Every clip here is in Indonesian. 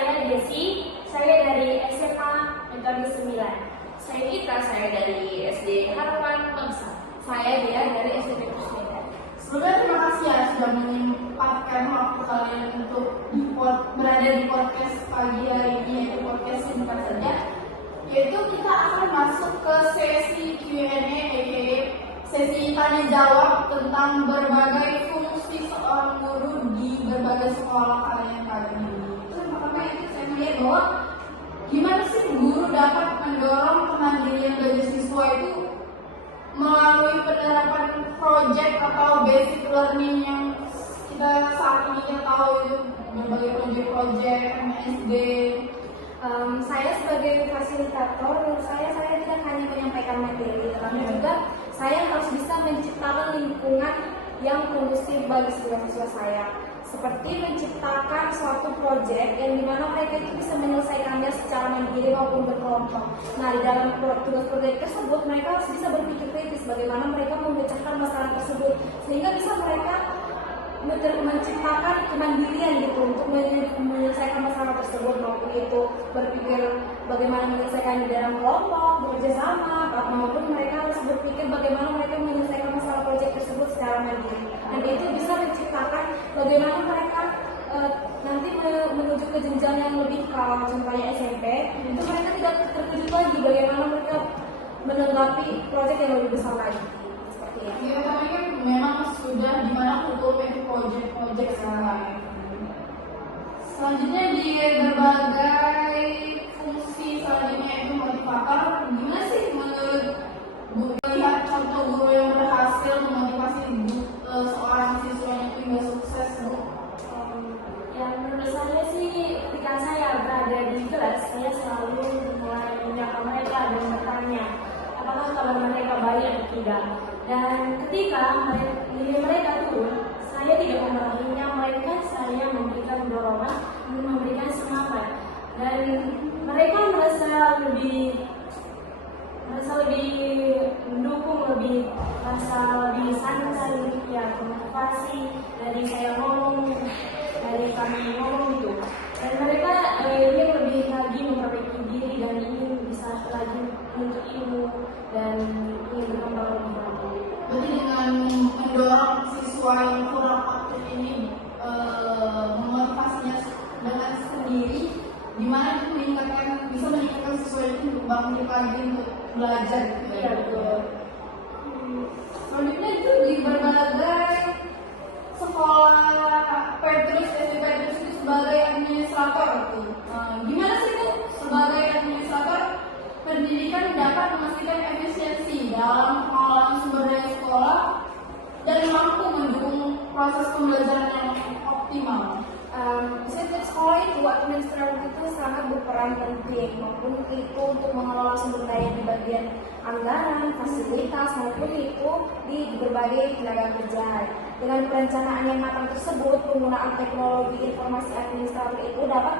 saya Desi, saya dari SMA Metode 9. Saya dari SD Harapan Bangsa. Saya dia dari SMP Kusmedan. Sebelumnya terima kasih ya sudah menyempatkan waktu kalian untuk berada di podcast pagi hari ini, yaitu podcast singkat saja. Yaitu kita akan masuk ke sesi Q&A, aka sesi tanya jawab tentang berbagai fungsi seorang guru di berbagai sekolah kalian kali ini. Terus pertama itu saya melihat bahwa gimana sih guru dapat mendorong kemandirian bagi siswa itu melalui penerapan project atau basic learning yang kita saat ini kita tahu itu berbagai project MSD. Saya sebagai fasilitator, menurut saya tidak hanya menyampaikan materi, tetapi juga saya harus bisa menciptakan lingkungan yang kondusif bagi siswa-siswa saya. Seperti menciptakan suatu proyek yang dimana mereka itu bisa menyelesaikannya secara mandiri maupun berkelompok. Nah, di dalam tugas proyek tersebut mereka harus bisa berpikir kritis bagaimana mereka memecahkan masalah tersebut sehingga bisa mereka menciptakan kemandirian gitu untuk menyelesaikan masalah tersebut, maupun itu berpikir bagaimana menyelesaikan di dalam kelompok, bekerja sama, maupun mereka harus berpikir bagaimana mereka menyelesaikan masalah proyek tersebut secara mandiri. Dan itu bisa menciptakan bagaimana mereka nanti menuju ke jenjang yang lebih, kalau contohnya SMP, itu mereka tidak terkejut lagi bagaimana mereka menanggapi proyek yang lebih besar lagi. Ya, tapi kan memang sudah dimana kultur itu project sekarang. Selanjutnya di berbagai fungsi selanjutnya itu motivator. Gimana sih menurut melihat contoh guru yang berhasil memotivasi seorang siswanya itu hingga sukses, Bu? Yang menurut saya sih ketika saya berada di kelas, saya selalu mulai menyapa mereka dan bertanya apakah kabar mereka baik atau tidak. Dan ketika mereka turun, saya tidak memarahinya, melainkan saya memberikan dorongan, memberikan semangat, dan mereka merasa lebih mendukung, merasa lebih santai, ya motivasi dari saya ngomong, dari kami ngomong gitu. Dan mereka ingin lebih lagi memperbaiki diri dan ingin bisa lagi menuntut ilmu dan ingin berkembang lebih lagi. Berarti dengan mendorong siswa yang kurang aktif ini memotivasinya dengan sendiri, dimana itu bisa meningkatkan siswa itu untuk bangkit lagi untuk belajar gitu ya. Iya, betul. Selanjutnya itu di berbagai sekolah Petrus, SD Petrus itu sebagai administrator itu. Gimana sih itu sebagai administrator pendidikan dapat memastikan efisiensi dalam pengelolaan sumber daya sekolah dan mampu mendukung proses pembelajaran yang optimal. Setiap sekolah itu administrator itu sangat berperan penting, maupun itu untuk mengelola sumber daya di bagian anggaran, fasilitas, maupun itu di berbagai tenaga kerja. Dengan perencanaan yang matang tersebut, penggunaan teknologi informasi administrator itu dapat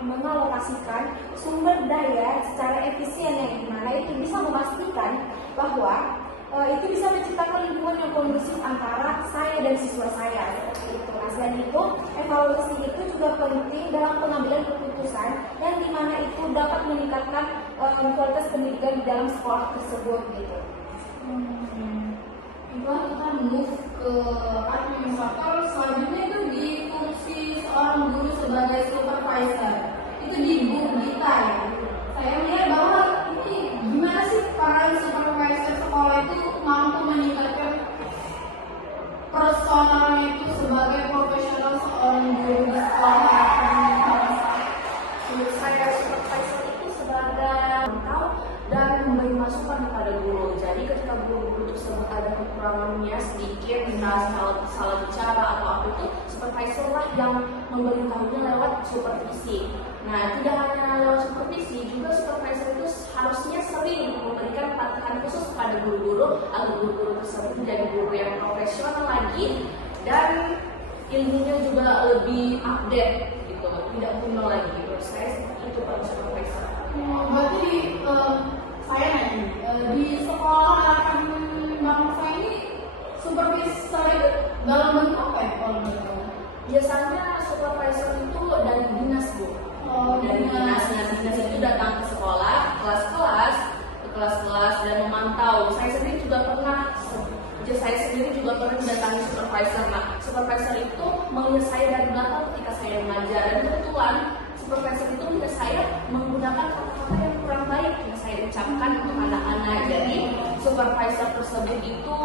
mengalokasikan sumber daya secara efisien, yang dimana itu bisa memastikan bahwa itu bisa menciptakan lingkungan yang kondusif antara saya dan siswa saya, seperti itu. Nah, selain itu, evaluasi itu juga penting dalam pengambilan keputusan yang dimana itu dapat meningkatkan kualitas pendidikan di dalam sekolah tersebut gitu. Itulah kita move ke administrator. Selanjutnya itu di fungsi seorang guru sebagai supervisor. Itu di Bu Gita ya. Saya melihat bahwa ini gimana sih para supervisor sekolah itu mampu meningkatkan personalnya itu sebagai profesional seorang guru di sekolah. Menurut saya supervisor itu sebagai pemantau dan memberi masukan kepada guru. Jadi ketika guru tersebut ada kekurangannya sedikit, misalnya salah bicara atau apa itu, supervisor lah yang memberitahunya lewat supervisi. Nah, tidak hanya lewat supervisi, juga supervisor itu harusnya sering memberikan pelatihan khusus kepada guru-guru agar guru-guru tersebut menjadi guru yang profesional lagi dan ilmunya juga lebih update gitu, tidak kuno lagi. Menurut saya itu pada supervisor. Berarti saya nanya di sekolah harapan bangsa ini supervisor itu dalam bentuk apa ya kalau menurut kamu? Biasanya supervisor itu dari dinas, Bu. Dan dinas itu datang ke sekolah, kelas-kelas dan memantau. Saya sendiri juga pernah mendatangi supervisor. Nah, supervisor itu melihat saya dari belakang ketika saya mengajar, dan kebetulan supervisor itu melihat saya menggunakan kata-kata yang kurang baik yang saya ucapkan untuk anak-anak. Jadi supervisor tersebut itu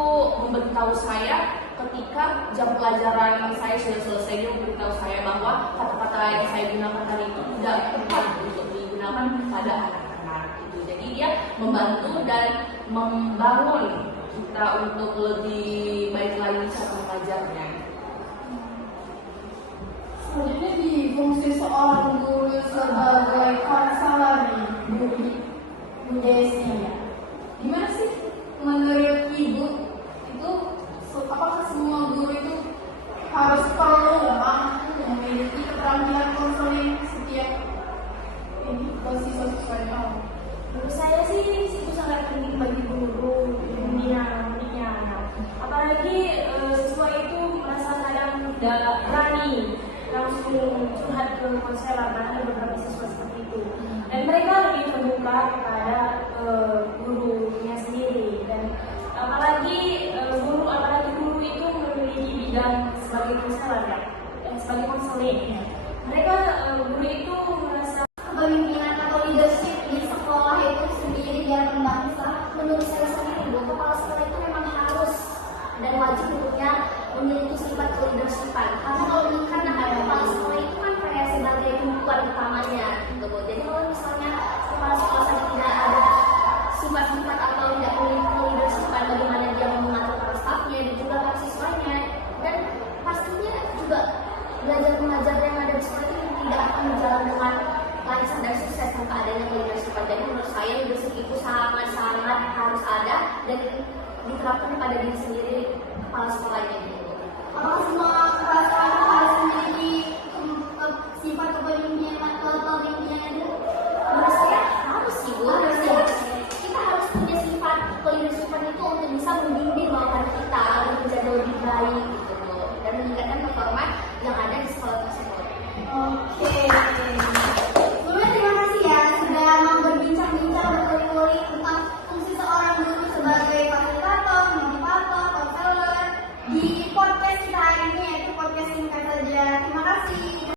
memberitahu saya ketika jam pelajaran saya sudah selesai. Dia memberitahu saya bahwa kata-kata yang saya gunakan itu tidak tepat untuk digunakan pada anak-anak itu. Jadi dia membantu dan membangun kita untuk lebih baik lagi cara mengajarnya. Selanjutnya di fungsi seorang guru sebagai konselor nih, Bu Desi. Gimana sih menurut Ibu itu apakah semua guru itu harus perlu memiliki keterampilan konseling setiap siswa-siswanya? Menurut saya sih itu sangat penting bagi guru membina anak. Apalagi siswa itu merasa kadang tidak berani langsung curhat ke konselor, karena ada beberapa siswa seperti itu. Dan mereka lebih terbuka kepada gurunya sendiri. Dan apalagi guru itu memiliki bidang sebagai konselor sebagai konseling. Mereka guru itu merasa kepemimpinan atau leadership di sekolah itu sendiri biar membangsa. Menurut saya sendiri, kepala sekolah itu memang harus dan wajib untuknya memiliki sifat leadershipan. Karena kalau karena kepala sekolah itu kan kayak sebagai tumpuan utamanya, gitu. Jadi kalau misalnya kepala sekolah saja tidak ada sifat-sifat atau tidak memiliki leadershipan, bagaimana dia mengatur para stafnya dan juga para siswanya, dan pastinya juga belajar mengajar yang ada di sekolah itu tidak akan berjalan dengan lancar dan sukses tanpa adanya leadership. Jadi menurut saya leadership itu sangat-sangat harus ada dan diterapkan pada diri sendiri kepala sekolahnya gitu. Apakah semua kepala